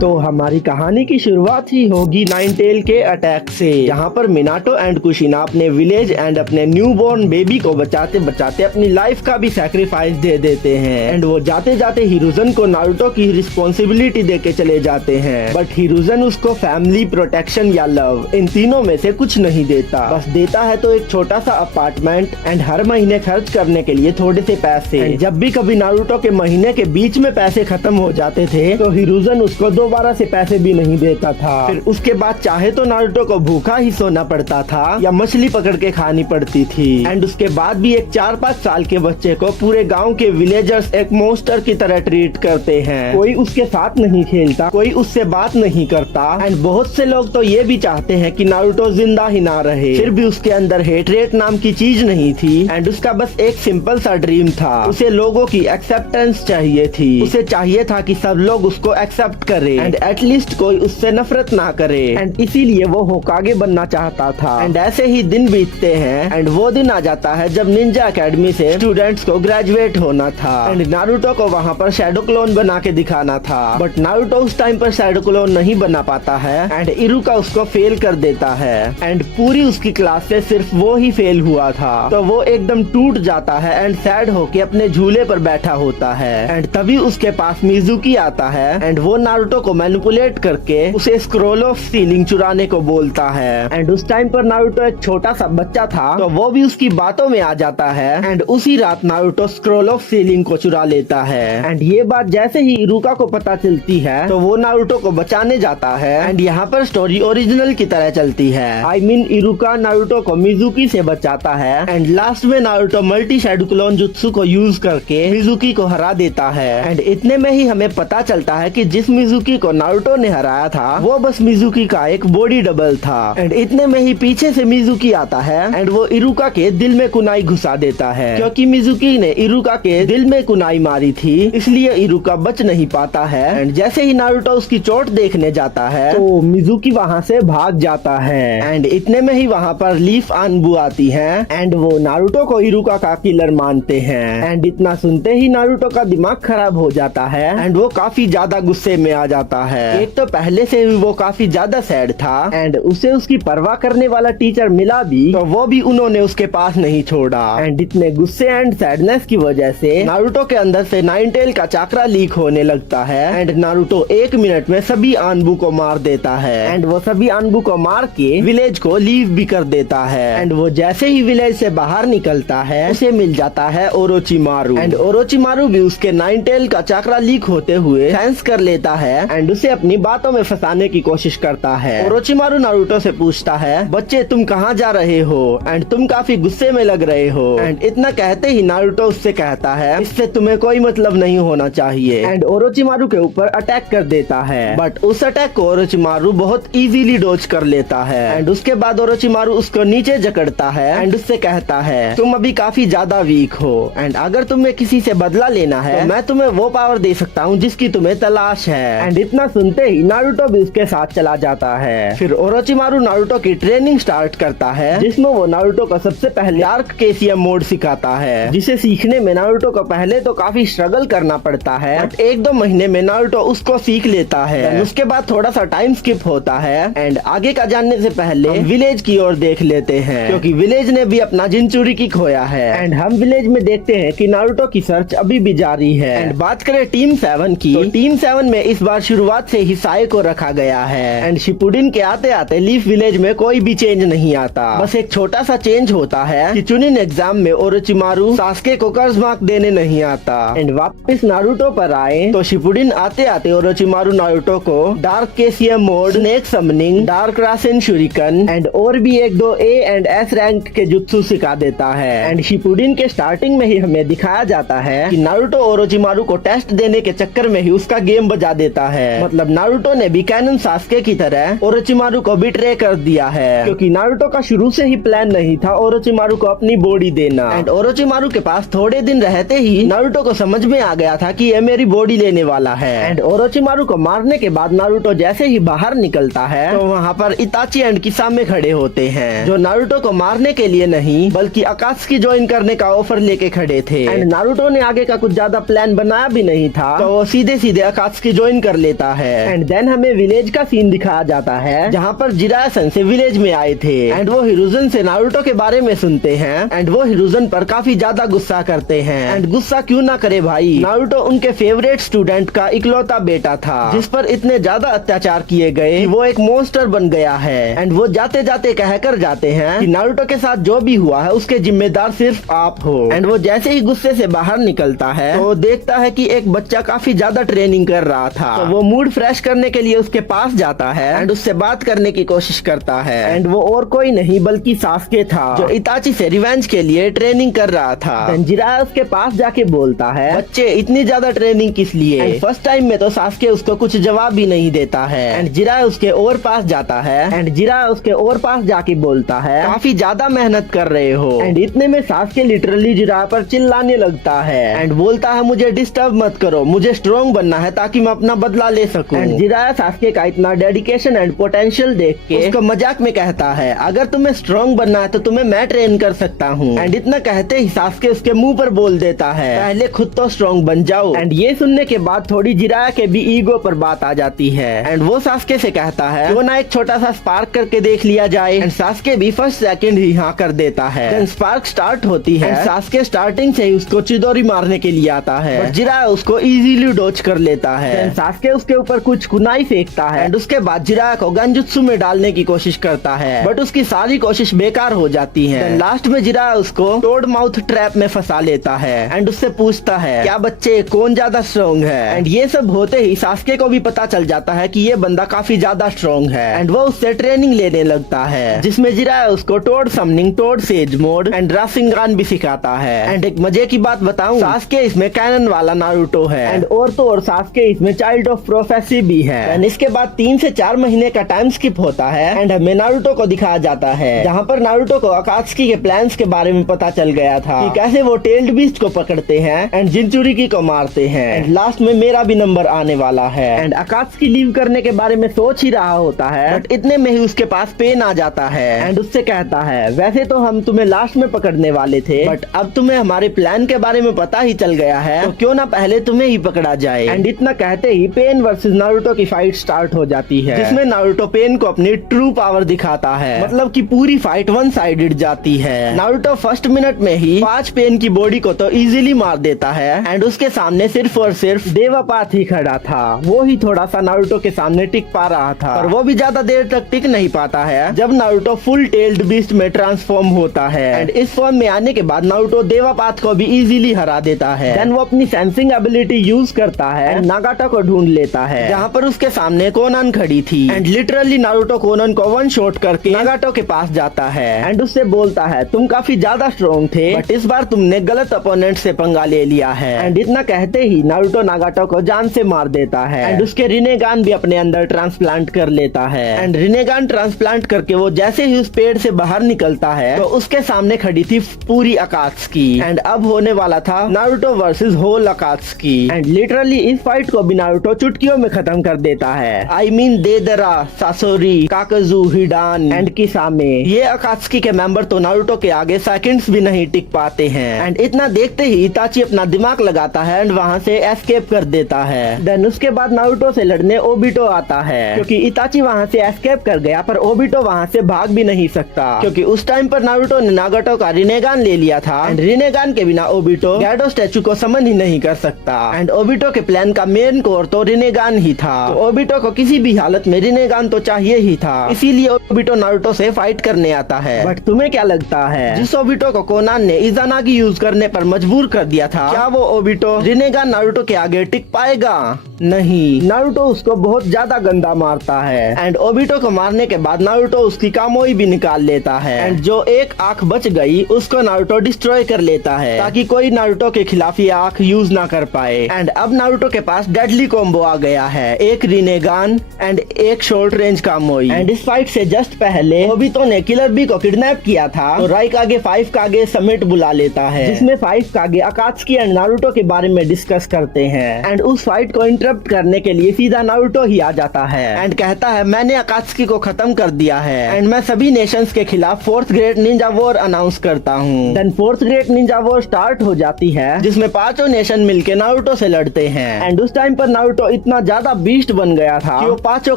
तो हमारी कहानी की शुरुआत ही होगी नाइनटेल के अटैक से, जहाँ पर मिनाटो एंड कुशिना अपने विलेज एंड अपने न्यूबॉर्न बेबी को बचाते बचाते अपनी लाइफ का भी सैक्रिफाइस दे देते हैं। एंड वो जाते जाते हिरुजन को नारुतो की रिस्पॉन्सिबिलिटी दे के चले जाते हैं, बट हिरुजन उसको फैमिली, प्रोटेक्शन या लव, इन तीनों में से कुछ नहीं देता। बस देता है तो एक छोटा सा अपार्टमेंट एंड हर महीने खर्च करने के लिए थोड़े से पैसे। जब भी कभी नारुतो के महीने के बीच में पैसे खत्म हो जाते थे तो हिरुजन उसको दोबारा से पैसे भी नहीं देता था। फिर उसके बाद चाहे तो नारुतो को भूखा ही सोना पड़ता था या मछली पकड़ के खानी पड़ती थी। एंड उसके बाद भी एक 4-5 साल के बच्चे को पूरे गांव के विलेजर्स एक मॉन्स्टर की तरह ट्रीट करते हैं। कोई उसके साथ नहीं खेलता, कोई उससे बात नहीं करता। एंड बहुत से लोग तो ये भी चाहते हैं कि नारुतो जिंदा ही ना रहे। फिर भी उसके अंदर हेटरेट नाम की चीज नहीं थी एंड उसका बस एक सिंपल सा ड्रीम था। उसे लोगों की एक्सेप्टेंस चाहिए थी। उसे चाहिए था कि सब लोग उसको एक्सेप्ट करे एंड एटलीस्ट कोई उससे नफरत ना करे। एंड इसीलिए वो होकागे बनना चाहता था। एंड ऐसे ही दिन बीतते हैं एंड वो दिन आ जाता है जब निंजा एकेडमी से स्टूडेंट्स को ग्रेजुएट होना था। एंड नारुतो को वहाँ पर शैडो क्लोन बना के दिखाना था, बट नारुतो उस टाइम पर शैडो क्लोन नहीं बना पाता है एंड इरुका उसको फेल कर देता है। एंड पूरी उसकी क्लास से सिर्फ वो ही फेल हुआ था, तो वो एकदम टूट जाता है एंड सैड होके अपने झूले पर बैठा होता है। एंड तभी उसके पास मिजुकी आता है एंड वो नारुतो को मैनिपुलेट करके उसे स्क्रॉल ऑफ सीलिंग चुराने को बोलता है। एंड उस टाइम पर नारुतो एक छोटा सा बच्चा था, तो वो भी उसकी बातों में आ जाता है एंड उसी रात नारुतो स्क्रॉल ऑफ सीलिंग को चुरा लेता है। एंड ये बात जैसे ही इरुका को पता चलती है तो वो नारुतो को बचाने जाता है। एंड यहाँ पर स्टोरी ओरिजिनल की तरह चलती है। आई मीन इरुका नारुतो को मिजुकी से बचाता है एंड लास्ट में Naruto multi shadow clone jutsu को यूज करके मिजुकी को हरा देता है। एंड इतने में ही हमें पता चलता है कि जिस मिजुकी को नारुतो ने हराया था वो बस मिजुकी का एक बॉडी डबल था। एंड इतने में ही पीछे से मिजुकी आता है एंड वो इरुका के दिल में कुनाई घुसा देता है, क्योंकि मिजुकी ने इरुका के दिल में कुनाई मारी थी, इसलिए इरुका बच नहीं पाता है। एंड जैसे ही नारुतो उसकी चोट देखने जाता है तो मिजुकी वहाँ से भाग जाता है। एंड इतने में ही वहाँ पर लीफ आनबू आती है एंड वो नारुतो को इरुका का किलर मानते हैं। एंड इतना सुनते ही नारुतो का दिमाग खराब हो जाता है एंड वो काफी ज्यादा गुस्से में आ जाता है। एक तो पहले से ही वो काफी ज्यादा सैड था एंड उसे उसकी परवाह करने वाला टीचर मिला भी तो वो भी उन्होंने उसके पास नहीं छोड़ा। एंड इतने गुस्से एंड सैडनेस की वजह से नारुतो के अंदर से नाइनटेल का चाकरा लीक होने लगता है एंड नारुतो 1 मिनट में सभी आनबू को मार देता है। एंड वो सभी आनबू को मार के विलेज को लीव भी कर देता है। एंड वो जैसे ही विलेज से बाहर निकलता है उसे मिल जाता है ओरोचिमारू। एंड ओरोचिमारू भी उसके नाइनटेल का चाकरा लीक होते हुए सेंस कर लेता है एंड उसे अपनी बातों में फंसाने की कोशिश करता है। ओरोचिमारू नारुतो से पूछता है, बच्चे तुम कहाँ जा रहे हो एंड तुम काफी गुस्से में लग रहे हो। एंड इतना कहते ही नारुतो उससे कहता है, इससे तुम्हें कोई मतलब नहीं होना चाहिए। एंड ओरोचिमारू के ऊपर अटैक कर देता है, बट उस अटैक को ओरोचिमारू बहुत इजीली डॉज कर लेता है। एंड उसके बाद ओरोचिमारू उसको नीचे जकड़ता है एंड उससे कहता है, तुम अभी काफी ज्यादा वीक हो एंड अगर तुम्हें किसी से बदला लेना है तो मैं तुम्हें वो पावर दे सकता हूँ जिसकी तुम्हें तलाश है। एंड इतना सुनते ही नारुतो भी उसके साथ चला जाता है। फिर ओरोचिमारू नारुतो की ट्रेनिंग स्टार्ट करता है, जिसमें वो नारुतो को सबसे पहले डार्क केसीएम मोड सिखाता है, जिसे सीखने में नारुतो को पहले तो काफी स्ट्रगल करना पड़ता है, बट 1-2 महीने में नारुतो उसको सीख लेता है। उसके बाद थोड़ा सा टाइम स्किप होता है एंड आगे का जानने से पहले विलेज की ओर देख लेते हैं, क्योंकि विलेज ने भी अपना जिनचुरिकी खोया है। एंड हम विलेज में देखते हैं कि नारुतो की सर्च अभी भी जारी है। एंड बात करें टीम 7 की, तो टीम 7 में इस बार शुरुआत से ही साए को रखा गया है। एंड शिपुडिन के आते आते लीफ विलेज में कोई भी चेंज नहीं आता, बस एक छोटा सा चेंज होता है कि चुनिन एग्जाम में ओरोचिमारू सास्के को कर्ज मार्क देने नहीं आता। एंड वापस नारुतो पर आए तो शिपुडिन आते आते ओरोचिमारू नारुतो को dark KCM mode, snake summoning, dark Rasen shuriken and और भी 1-2 A एंड S रैंक के जुत्सु सिखा देता है। एंड शिपुडिन के स्टार्टिंग में ही हमें दिखाया जाता है कि नारुतो ओरोचिमारू को टेस्ट देने के चक्कर में ही उसका गेम बजा देता है। मतलब नारुतो ने भी कैनन सास्के की तरह ओरोचिमारू को बिट्रे कर दिया है, क्योंकि नारुतो का शुरू से ही प्लान नहीं था ओरोचिमारू को अपनी बॉडी देना। एंड ओरोचिमारू के पास थोड़े दिन रहते ही नारुतो को समझ में आ गया था कि ये मेरी बॉडी लेने वाला है। एंड ओरोचिमारू को मारने के बाद नारुतो जैसे ही बाहर निकलता है तो वहाँ पर इताची एंड किसामे खड़े होते हैं, जो नारुतो को मारने के लिए नहीं बल्कि अकात्सुकी ज्वाइन करने का ऑफर लेके खड़े थे। एंड नारुतो ने आगे का कुछ ज्यादा प्लान बनाया भी नहीं था, तो वो सीधे सीधे अकात्सुकी ज्वाइन कर लेता है। एंड देन हमें विलेज का सीन दिखाया जाता है जहाँ पर जिराया सेंसेई विलेज में आए थे एंड वो हिरुज़न से नारुतो के बारे में सुनते हैं एंड वो हिरुज़न पर काफी ज्यादा गुस्सा करते हैं। एंड गुस्सा क्यों ना करे भाई, नारुतो उनके फेवरेट स्टूडेंट का इकलौता बेटा था जिस पर इतने ज्यादा अत्याचार किए गए कि वो एक मॉन्स्टर बन गया है। एंड वो जाते जाते कहकर जाते हैं कि नारुतो के साथ जो भी हुआ है उसके जिम्मेदार सिर्फ आप हो। एंड वो जैसे ही गुस्से से बाहर निकलता है तो देखता है कि एक बच्चा काफी ज्यादा ट्रेनिंग कर रहा था, तो वो मूड फ्रेश करने के लिए उसके पास जाता है एंड उससे बात करने की कोशिश करता है। एंड वो और कोई नहीं बल्कि सास्के था जो इताची से रिवेंज के लिए ट्रेनिंग कर रहा था। जिराया उसके पास जाके बोलता है, बच्चे इतनी ज्यादा ट्रेनिंग किस लिए? फर्स्ट टाइम में तो सास्के उसको कुछ जवाब भी नहीं देता है। एंड जिराया उसके और पास जाता है एंड जिराया उसके और पास जाके बोलता है, काफी ज्यादा मेहनत कर रहे हो। एंड इतने में सास्के लिटरली जिराया पर चिल्लाने लगता है एंड बोलता है, मुझे डिस्टर्ब मत करो, मुझे स्ट्रॉन्ग बनना है ताकि मैं अपना बदला ले सकूं। एंड जिराया सास्के का इतना डेडिकेशन एंड पोटेंशियल देख के उसको मजाक में कहता है, अगर तुम्हें स्ट्रॉन्ग बनना है तो तुम्हें मैं ट्रेन कर सकता हूँ। एंड इतना कहते ही सास्के उसके मुंह पर बोल देता है, पहले खुद तो स्ट्रॉन्ग बन जाओ। एंड ये सुनने के बाद थोड़ी जिराया के भी ईगो पर बात आ जाती है एंड वो सास्के से कहता है, क्यों ना एक छोटा सा स्पार्क करके देख लिया जाए। एंड सास्के भी फर्स्ट सेकंड ही हाँ कर देता है। देन स्पार्क स्टार्ट होती है। सास्के स्टार्टिंग से ही उसको चिदोरी मारने के लिए आता है बट जिराया उसको इजीली डॉच कर लेता है। सास्के उसके ऊपर कुछ कुनाई फेंकता है एंड उसके बाद जिराया को गंजुत्सु में डालने की कोशिश करता है बट उसकी सारी कोशिश बेकार हो जाती है। लास्ट में जिराया उसको टोड माउथ ट्रैप में फंसा लेता है एंड उससे पूछता है, क्या बच्चे कौन ज्यादा स्ट्रॉन्ग है? एंड ये सब होते ही सास्के को भी पता चल जाता है कि ये बंदा काफी ज्यादा स्ट्रॉन्ग है एंड वो उससे ट्रेनिंग लेने लगता है जिसमें जिराया उसको toad summoning, toad sage mode and Rasengan भी सिखाता है। एंड एक मजे की बात बताऊं, सास्के इसमें कैनन वाला नारुतो है एंड और तो और सास्के इसमें चाइल्ड ऑफ प्रोफेसी भी है। एंड इसके बाद 3 से 4 महीने का टाइम स्किप होता है एंड हमें नारुतो को दिखाया जाता है जहाँ पर नारुतो को अकात्सुकी के प्लान्स के बारे में पता चल गया था कि कैसे वो टेल्ड बीस्ट को पकड़ते हैं एंड जिंचुरिकी को मारते हैं। एंड लास्ट में मेरा भी नंबर आने वाला है एंड अकात्सुकी लीव करने के बारे में सोच ही रहा होता है बट इतने में ही उसके पास पेन आ जाता है एंड उससे कहता है, वैसे तो हम तुम्हें लास्ट में पकड़ने वाले थे बट अब तुम्हें हमारे प्लान के बारे में पता ही चल गया है, तो क्यों ना पहले तुम्हें ही पकड़ा जाए। एंड इतना कहते ही पेन वर्सेस नारुतो की फाइट स्टार्ट हो जाती है जिसमें नारुतो पेन को अपनी ट्रू पावर दिखाता है, मतलब कि पूरी फाइट वन साइडेड जाती है। नारुतो फर्स्ट मिनट में ही 5 पेन की बॉडी को तो इजीली मार देता है एंड उसके सामने सिर्फ और सिर्फ देवापात ही खड़ा था, वो ही थोड़ा सा नारुतो के सामने टिक पा रहा था पर वो भी ज्यादा देर तक टिक नहीं पाता है जब नारुतो फुल टेल्ड बीस्ट में ट्रांसफॉर्म होता है। एंड इस फॉर्म में आने के बाद नारुतो देवापात को भी इजीली हरा देता है। देन वो अपनी सेंसिंग एबिलिटी यूज करता है एंड नागाटो को ढूंढ लेता है जहाँ पर उसके सामने कोनान खड़ी थी एंड लिटरली नारुतो कोनान को वन शॉट करके नागाटो के पास जाता है एंड उससे बोलता है, तुम काफी ज्यादा स्ट्रॉन्ग थे बट इस बार तुमने गलत अपोनेंट से पंगा ले लिया है। एंड इतना कहते ही नारुतो नागाटो को जान से मार देता है एंड उसके रिनेगान भी अपने अंदर ट्रांसप्लांट कर लेता है। एंड रिनेगान ट्रांसप्लांट करके वो जैसे ही उस पेड़ से बाहर निकलता है तो उसके सामने खड़ी थी पूरी अकात्सुकी एंड अब होने वाला था Naruto versus whole Akatsuki. And literally इस फाइट को भी नारुतो चुटकियों में खत्म कर देता है। आई मीन देदरा, सासोरी, काकाजू, हिडान एंड किसामे, ये अकात्सुकी के मेंबर तो नारुतो के आगे सेकंड्स भी नहीं टिक पाते हैं। एंड इतना देखते ही इताची अपना दिमाग लगाता है एंड वहाँ से एस्केप कर देता है। देन उसके बाद नारुतो से लड़ने ओबिटो आता है क्योंकि इताची वहाँ से एस्केप कर गया पर ओबिटो वहाँ से भाग भी नहीं सकता क्योंकि उस टाइम पर नारुतो ने नागाटो का रिनेगान ले लिया था एंड रिनेगान के बिना ओबिटो गैडो स्टैचू को समन ही नहीं कर सकता। एंड ओबिटो के प्लान का मेन कोर तो रिनेगान ही था, तो ओबिटो को किसी भी हालत में रिनेगान तो चाहिए ही था, इसीलिए ओबिटो नारुतो से फाइट करने आता है। बट तुम्हें क्या लगता है, जिस ओबिटो को कोनान ने इज़ानागी यूज करने पर मजबूर कर दिया था, क्या वो ओबिटो रिनेगान नारुतो के आगे टिक पाएगा? नहीं, नारुतो उसको बहुत ज्यादा गंदा मारता है एंड ओबिटो को मारने के बाद नारुतो उसकी कामोई भी निकाल लेता है एंड जो एक आंख बच गई उसको नारुतो डिस्ट्रॉय कर लेता है ताकि कोई नारुतो के खिलाफ ये आंख यूज ना कर पाए। एंड अब नारुतो के पास डेडली कॉम्बो आ गया है, एक रिनेगान एंड एक शॉर्ट रेंज कामोई। एंड इस फाइट से जस्ट पहले ओबिटो ने किलर बी को किडनैप किया था तो राइकागे 5 कागे समिट बुला लेता है जिसमें 5 कागे अकात्सुकी एंड नारुतो के बारे में डिस्कस करते हैं एंड उस फाइट को डिसरप्ट करने के लिए सीधा नारुतो ही आ जाता है एंड कहता है मैंने अकात्सुकी को खत्म कर दिया है एंड मैं सभी नेशंस के खिलाफ fourth great ninja war announce करता हूँ। Then fourth great ninja war start हो जाती है जिसमें पांचों नेशन मिलके नारुतो से लड़ते हैं एंड उस टाइम पर नारुतो इतना ज्यादा बीस्ट बन गया था कि वो पांचों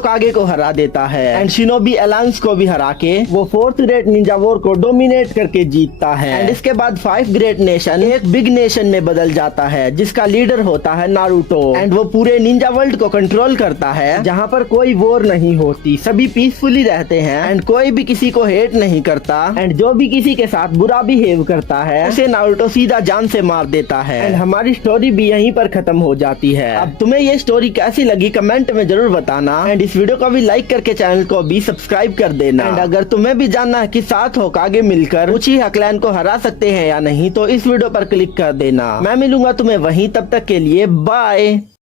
कागे को हरा देता है एंड शिनोबी अलायंस को भी हरा के वो फोर्थ ग्रेट निंजा वॉर को डोमिनेट करके जीतता है एंड इसके बाद 5 ग्रेट नेशन एक बिग नेशन में बदल जाता है जिसका लीडर होता है नारुतो एंड वो पूरे निंजा वर्ल्ड को कंट्रोल करता है जहाँ पर कोई वॉर नहीं होती, सभी पीसफुली रहते हैं एंड कोई भी किसी को हेट नहीं करता एंड जो भी किसी के साथ बुरा बिहेव करता है उसे नारुतो सीधा जान से मार देता है एंड हमारी स्टोरी भी यहीं पर खत्म हो जाती है। अब तुम्हें ये स्टोरी कैसी लगी कमेंट में जरूर बताना एंड इस वीडियो को भी लाइक करके चैनल को भी सब्सक्राइब कर देना एंड अगर तुम्हें भी जानना है कि सात होकागे मिलकर उचिहा क्लैन को हरा सकते हैं या नहीं तो इस वीडियो पर क्लिक कर देना। मैं मिलूंगा तुम्हें वहीं, तब तक के लिए बाय।